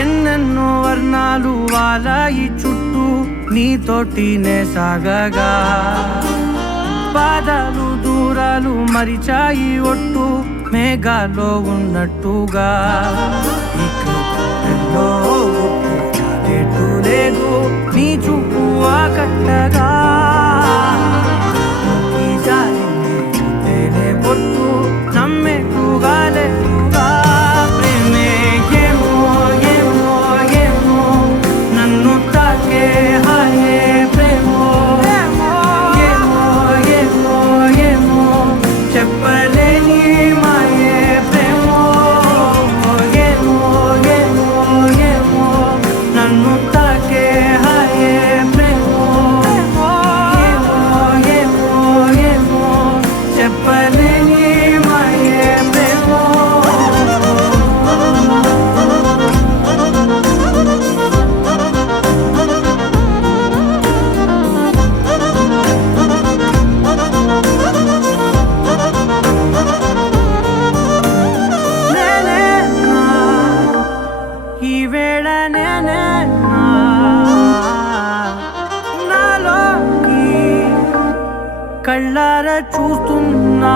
ఎన్నెన్నో వర్ణాలు వాలాయి చుట్టూ నీతోటినే సాగగా బాధలు దూరాలు మరిచాయి ఒట్టు మేఘాలో ఉన్నట్టుగా ఇక ఎన్నో ఒట్టు లేదు నీ చూపు ఆకట్టగా ఈ జాలిని చూస్తేనే పొట్టు నమ్మేట్టుగా లేదుగా ప్రేమే ఏమో ఏమో ఏమో నన్ను తాకే హాయే ప్రేమో ఏమో ఏమో ఏమో ఏమో చెప్పలేని మాయే ప్రేమో ఏమో ఏమో ఏమో నన్ను తాకే హాయే ప్రేమో ఏమో ఏమో ఏమో చెప్పలేని మాయే ప్రేమో నేనేనా ఈ వేళ నేనేనా నాలోకి కళ్ళారా చూస్తున్నా